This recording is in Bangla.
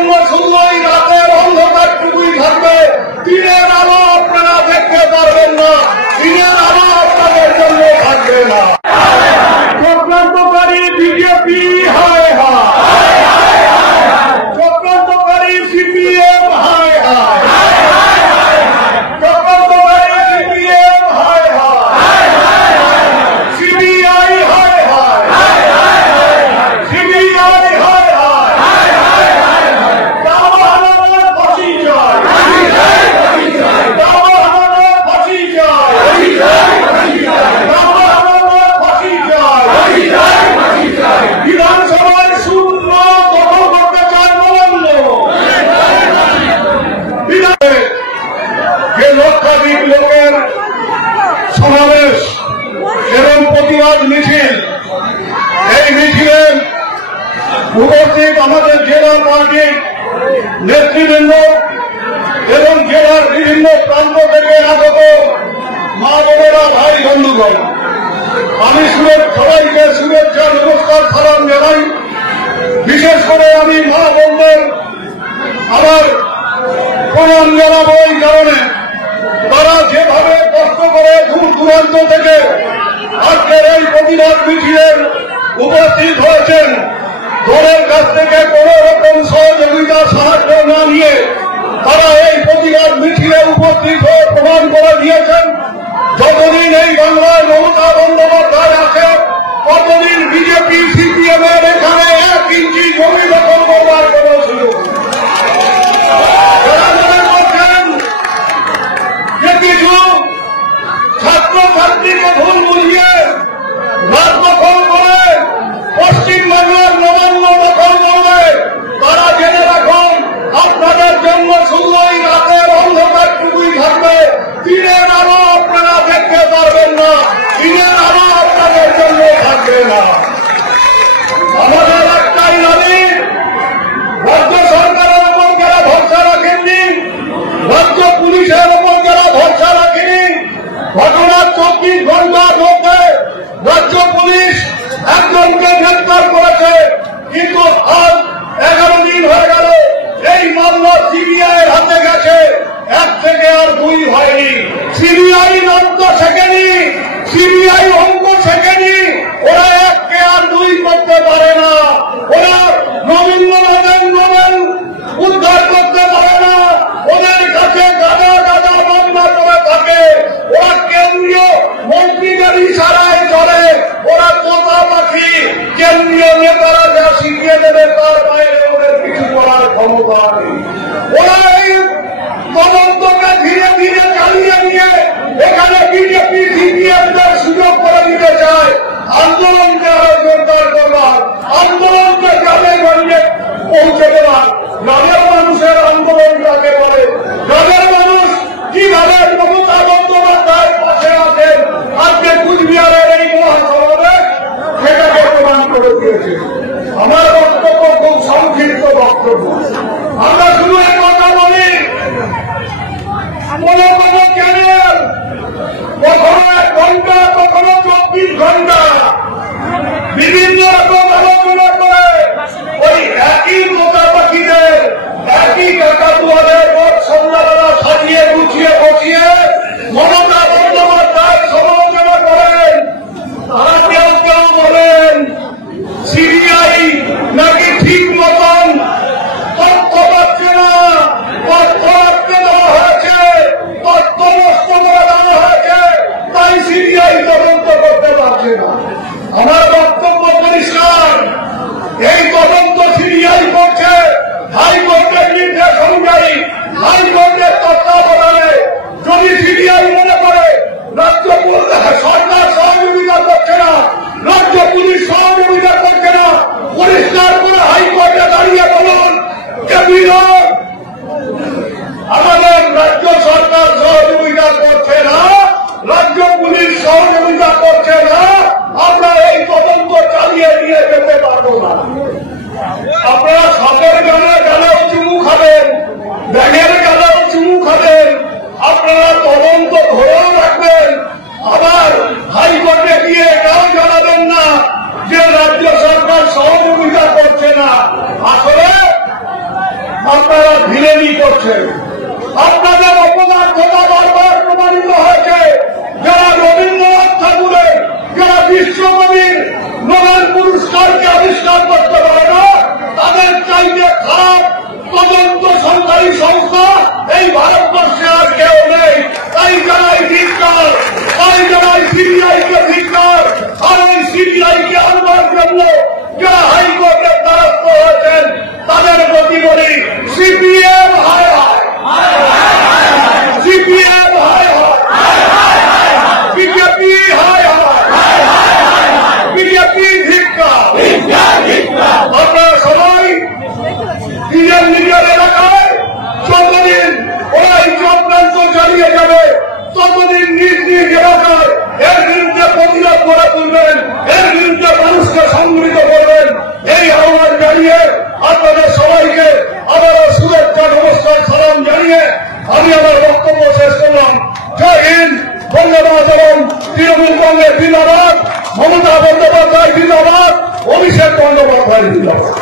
জন্ম শুনলেই রাতের অন্ধকারটুকুই থাকবে, দিনের আলো আপনারা দেখতে পারবেন না, দিনের আলো আপনাদের জন্য থাকবে না। চক্রান্তকারী বিজেপি হায় হায়, চক্রান্তকারী সিপিএম হায় হায়, চক্রান্তকারী সিপিএম হায় হায়, সিবিআই হায় হায়, সিবিআই হায় হায়, দাবা হানাদার ফাঁসি চাই, দাবা হানাদার ফাঁসি চাই, দাবা হানাদার ফাঁসি চাই, বিধানসভায় শূন্য দখল করতে চায় নবান্ন। যে লক্ষাধিক লোকের সমাবেশ এবং প্রতিবাদ মিছিল, এই মিছিলে উপস্থিত আমাদের জেলা পার্টির নেতৃবৃন্দ এবং জেলার বিভিন্ন প্রান্ত থেকে আগত মা বোনেরা, ভাই বন্ধুগণ, আমি সবাইকে শুভেচ্ছা নমস্কার সালাম জানাই। বিশেষ করে আমি মা বোনদের আমার প্রণাম জানাবো এই কারণে, তারা যেভাবে কষ্ট করে দূর দূরান্ত থেকে আজকের এই প্রতিবাদ মিছিলে উপস্থিত হয়েছেন, দলের কাছ থেকে কোন রকম সহযোগিতা সাহায্য না নিয়ে তারা এই প্রতিবাদ মিছিলে উপস্থিত হয়ে প্রমাণ করে দিয়েছেন যতদিন এই বাংলায় মমতা বন্দ্যোপাধ্যায় আছে ততদিন বিজেপি সিপিএম এর এখানে 1 ইঞ্চি জমি দখল করবার কোন সুযোগ যে কিছু ছাত্রছাত্রীকে ভুল বুঝিয়ে রাত দখল করে পশ্চিমবাংলার নবান্ন দখল করবে, তারা জেনে রাখুন আপনাদের জন্য শুনলেই রাতের অন্ধকারটুকুই থাকবে, দিনের আলো আপনারা দেখতে পারবেন না, দিনের আলো আপনাদের জন্য থাকবে না। আমাদের একটাই দাবি, রাজ্য সরকারের উপর যারা ভরসা রাখেননি, রাজ্য পুলিশের উপর যারা ভরসা রাখেনি, ঘটনার 24 ঘন্টার মধ্যে রাজ্য পুলিশ একজনকে গ্রেপ্তার করেছে, কিন্তু আজ 11 দিন হয়ে গেল এই মামলা সিবিআই হাতে গেছে, 1 থেকে আর 2 হয়নি। সিবিআই নামটা শেখেনি, সিবিআই অঙ্ক শেখেনি, ওরা 1 কে আর 2 করতে পারে না, ওরা রবীন্দ্রনাথের নোবেল উদ্ধার করতে পারে না, ওদের কাছে গাদা গাদা মামলা করে থাকে, ওরা কেন্দ্রীয় মন্ত্রীদের ইশারায় চলে, ওরা তোতা পাখি, কেন্দ্রীয় নেতারা যা শিখিয়ে দেবে তার বাইরে ওদের কিছু করার ক্ষমতা নেই। ওরা এই তদন্তকে ধীরে ধীরে চালিয়ে নিয়ে এখানে বিজেপি সিপিএমদের সুযোগ করে দিতে চায় আন্দোলনকে আরো জোরদার করবার, আন্দোলনকে গ্রামে গঞ্জে পৌঁছে দেওয়ার। গ্রামের মানুষের আন্দোলন কাকে বলে, গ্রামের মানুষ কিভাবে মমতা বন্দ্যোপাধ্যায়ের পাশে আছেন আজকে কুচবিহারের এই মহাসমাবেশ সেটাকে প্রমাণ করে দিয়েছে। আমার বক্তব্য খুব সংক্ষিপ্ত বক্তব্য, আমরা শুধু এক কথা বলি, কোনো কোনো চ্যানেল কখনো 1 ঘন্টা কখনো 24 ঘন্টা বিভিন্ন রকম আলোচনা করে ওই একই মোটা পাখিদের একই কাকাতুয়াদের সন্ধ্যাবেলা সাজিয়ে গুছিয়ে বসিয়ে মমতা বন্দ্যোপাধ্যায় সমালোচনা করেন। তারা কেউ কেউ বলেন সিবিআই নাকি ঠিক মতন তথ্য আপনারা ঢিলেমি করছেন। আপনাদের অপদার্থতা বারবার প্রমাণিত হয়েছে। যারা রবীন্দ্রনাথ ঠাকুরের, যারা বিশ্বকবির নোবেল পুরস্কারকে আবিষ্কার করতে পারে না, তাদের চাইতে খারাপ তদন্ত সরকারি সংস্থা এই ভারতবর্ষে আর কেউ নেই। তাই যারাই ধিক্কার, তাই যারাই সিবিআইকে ধিক্কার। আর ওই সিবিআইকে আনবার জন্য যারা হাইকোর্টের দ্বারস্থ হয়েছেন তাদের প্রতি বলি সিপিএম হায় হায়, সিপিএম হায় হায়, বিজেপি হায় হায়, বিজেপি ধিক্কার। আপনারা সবাই নিজের নিজের এলাকায় যতদিন ওরা এই চক্রান্ত চালিয়ে যাবে ততদিন নিজ নিজ এলাকায় এর বিরুদ্ধে প্রতিবাদ করে তুলবেন, এর বিরুদ্ধে মানুষকে সংগঠিত করবেন। এই আহ্বান জানিয়ে আপনাদের সবাইকে আবারও শুভেচ্ছা নমস্কার সালাম জানিয়ে আমি আমার বক্তব্য শেষ করলাম। জয় হিন্দ, বন্দে মাতরম। তৃণমূল কংগ্রেস জিন্দাবাদ, মমতা বন্দ্যোপাধ্যায় জিন্দাবাদ, অভিষেক বন্দ্যোপাধ্যায় জিন্দাবাদ।